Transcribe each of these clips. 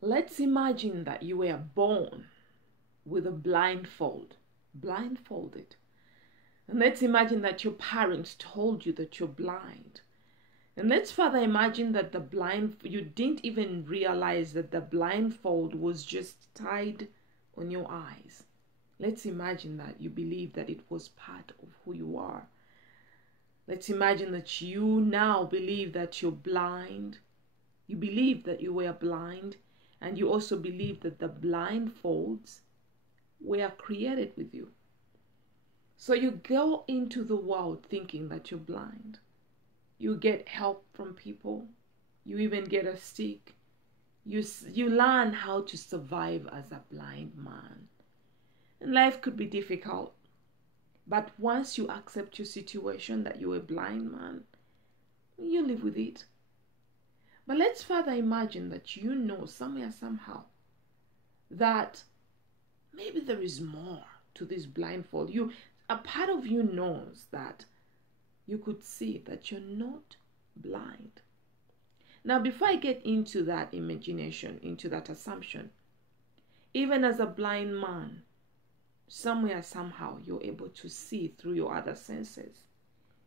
Let's imagine that you were born with a blindfolded. And let's imagine that your parents told you that you're blind. And let's further imagine that you didn't even realize that the blindfold was just tied on your eyes. Let's imagine that you believe that it was part of who you are. Let's imagine that you now believe that you're blind. You believe that you were blind, and you also believe that the blindfolds were created with you. So you go into the world thinking that you're blind. You get help from people. You even get a stick. You learn how to survive as a blind man. And life could be difficult. But once you accept your situation that you're a blind man, you live with it. But let's further imagine that you know somewhere, somehow, that maybe there is more to this blindfold. A part of you knows that you could see that you're not blind. Now, before I get into that imagination, into that assumption, even as a blind man, somewhere, somehow, you're able to see through your other senses.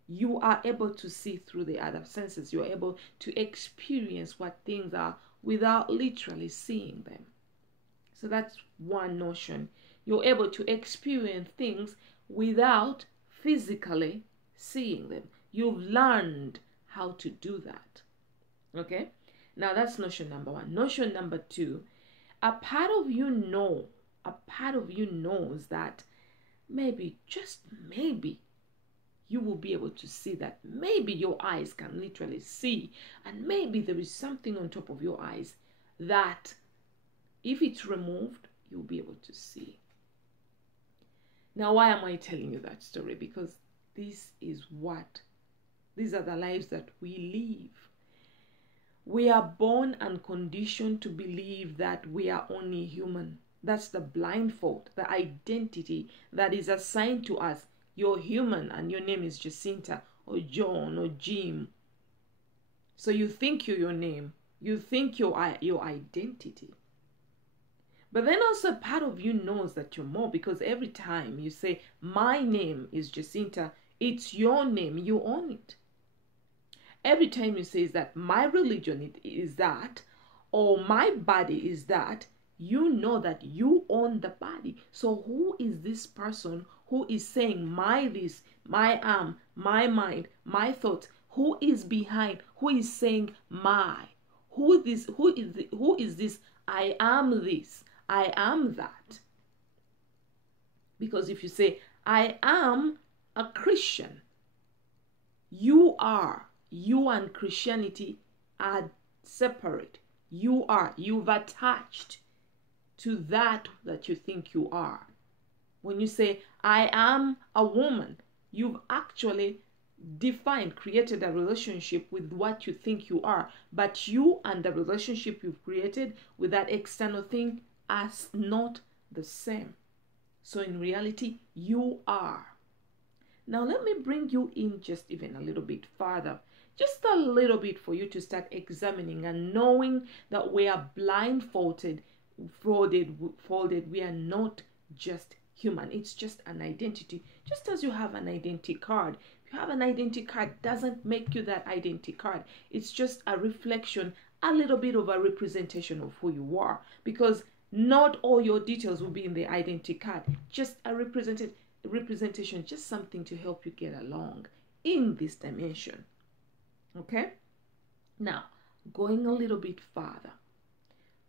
You are able to see through the other senses. You're able to experience what things are without literally seeing them. So that's one notion. You're able to experience things without physically seeing them. You've learned how to do that. Okay? Now that's notion number one. Notion number two, a part of you knows that maybe, just maybe, you will be able to see that. Maybe your eyes can literally see, and maybe there is something on top of your eyes that if it's removed, you'll be able to see. Now, why am I telling you that story? Because these are the lives that we live. We are born and conditioned to believe that we are only human. That's the blindfold, the identity that is assigned to us. You're human and your name is Jacinta or John or Jim. So you think you're your name. You think your identity. But then also part of you knows that you're more, because every time you say, my name is Jacinta, it's your name, you own it. Every time you say that my religion is that, or my body is that, you know that you own the body. So who is this person who is saying my this, my arm, my mind, my thoughts? Who is behind? Who is saying my? Who is this? I am this. I am that. Because if you say, I am a Christian, you and Christianity are separate. You've attached to that you think you are. When you say, I am a woman, you've actually created a relationship with what you think you are. But you and the relationship you've created with that external thing are not the same. So in reality, you are. Now let me bring you in just even a little bit further. Just a little bit for you to start examining and knowing that we are blindfolded. We are not just human. It's just an identity. Just as you have an identity card. If you have an identity card, doesn't make you that identity card. It's just a reflection, a little bit of a representation of who you are. Because not all your details will be in the identity card. Just a representation, just something to help you get along in this dimension. Okay? Now, going a little bit further,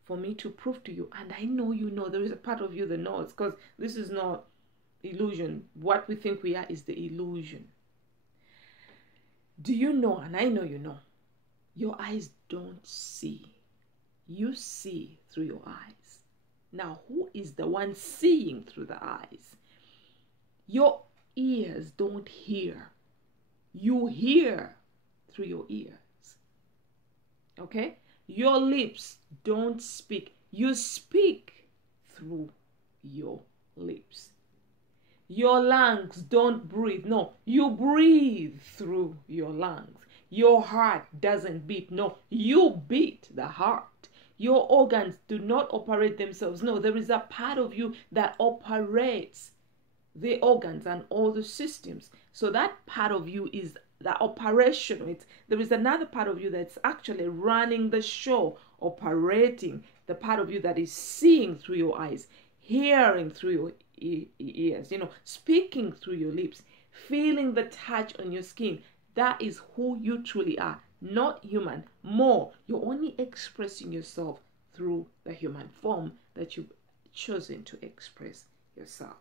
for me to prove to you, and I know you know, there is a part of you that knows, because this is not illusion. What we think we are is the illusion. Do you know, and I know you know, your eyes don't see. You see through your eyes. Now, who is the one seeing through the eyes? Your ears don't hear. You hear through your ears. Okay? Your lips don't speak. You speak through your lips. Your lungs don't breathe. No, you breathe through your lungs. Your heart doesn't beat. No, you beat the heart. Your organs do not operate themselves. No, there is a part of you that operates the organs and all the systems. So that part of you is the operational. There is another part of you that's actually running the show, operating, the part of you that is seeing through your eyes, hearing through your ears, speaking through your lips, feeling the touch on your skin. That is who you truly are, not human. More, you're only expressing yourself through the human form that you've chosen to express yourself.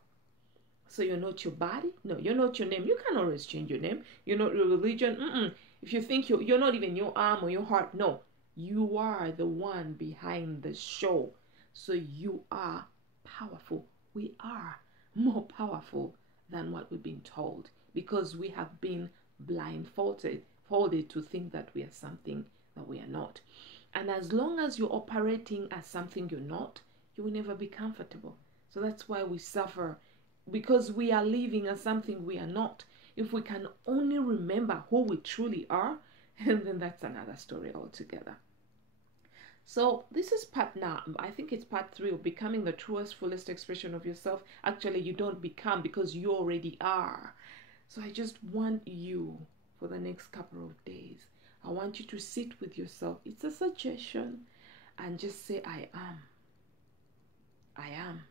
So you're not your body. No, you're not your name. You can always change your name. You're not your religion. If you think you're not even your arm or your heart, no. You are the one behind the show. So you are powerful. We are more powerful than what we've been told, because we have been blindfolded to think that we are something that we are not. And as long as you're operating as something you're not, you will never be comfortable. So that's why we suffer, because we are living as something we are not. If we can only remember who we truly are, and then that's another story altogether. So this is part now. I think it's part 3 of becoming the truest, fullest expression of yourself. Actually, you don't become, because you already are. So I just want you, for the next couple of days, I want you to sit with yourself. It's a suggestion. And just say, I am. I am.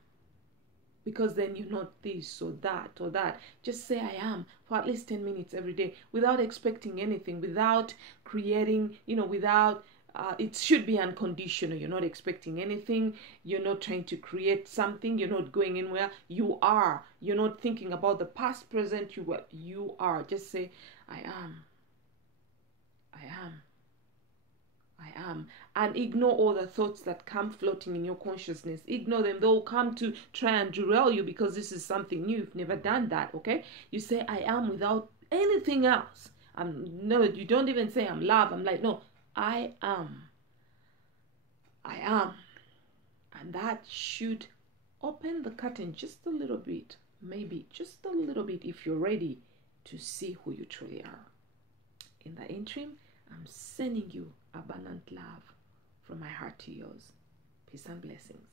Because then you're not this or that or that. Just say I am for at least 10 minutes every day, without expecting anything, without creating, without, it should be unconditional. You're not expecting anything. You're not trying to create something. You're not going anywhere. You are. You're not thinking about the past, present. You are. Just say, I am. I am. I am. And ignore all the thoughts that come floating in your consciousness. Ignore them. They'll come to try and derail you, because this is something new. You've never done that, okay? You say, I am, without anything else. No, you don't even say I'm love. I'm like, no, I am. I am. And that should open the curtain just a little bit. Maybe just a little bit, if you're ready to see who you truly are. In the interim, I'm sending you abundant love from my heart to yours. Peace and blessings.